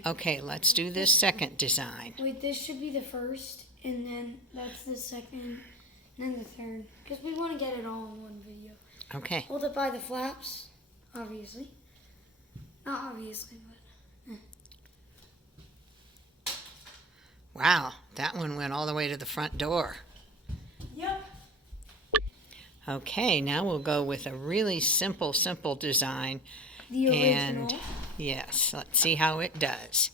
Okay. Okay, let's do this second design. Wait, this should be the first, and then that's the second, and then the third. Because we want to get it all in one video. Okay. Hold it by the flaps, obviously. Not obviously, but... Wow, that one went all the way to the front door. Yep. Okay, now we'll go with a really simple design. The original. And yes, let's see how it does.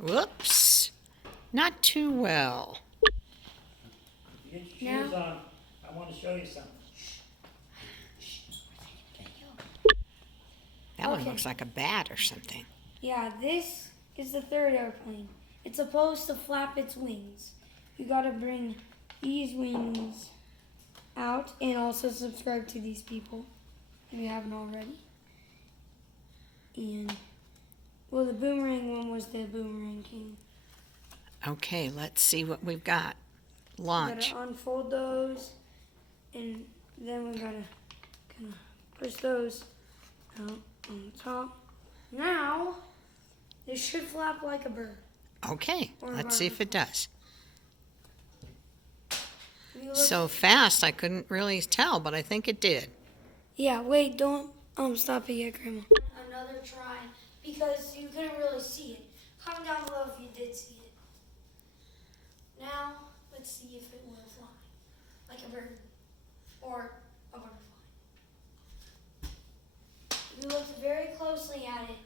Whoops, not too well. Get your shoes on. I want to show you something. That one Okay. looks like a bat or something. Yeah, this is the third airplane. It's supposed to flap its wings. You gotta bring these wings out and also subscribe to these people if you haven't already. And, well, the boomerang one was the Boomerang King. Okay, let's see what we've got. We Launch. gotta unfold those, and then we gotta kind of push those out on the top. Now, this should flap like a bird. Okay, Or let's see if it does. If you look- So fast, I couldn't really tell, but I think it did. Yeah, wait, don't stop it yet, Grandma. Another try, because you couldn't really see it. Comment down below if you did see it. Now, let's see if it will fly. Like a bird. Or a butterfly. If you looked very closely at it,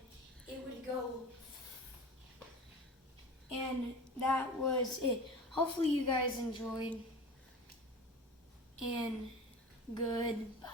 it would go. And that was it. Hopefully you guys enjoyed. And goodbye.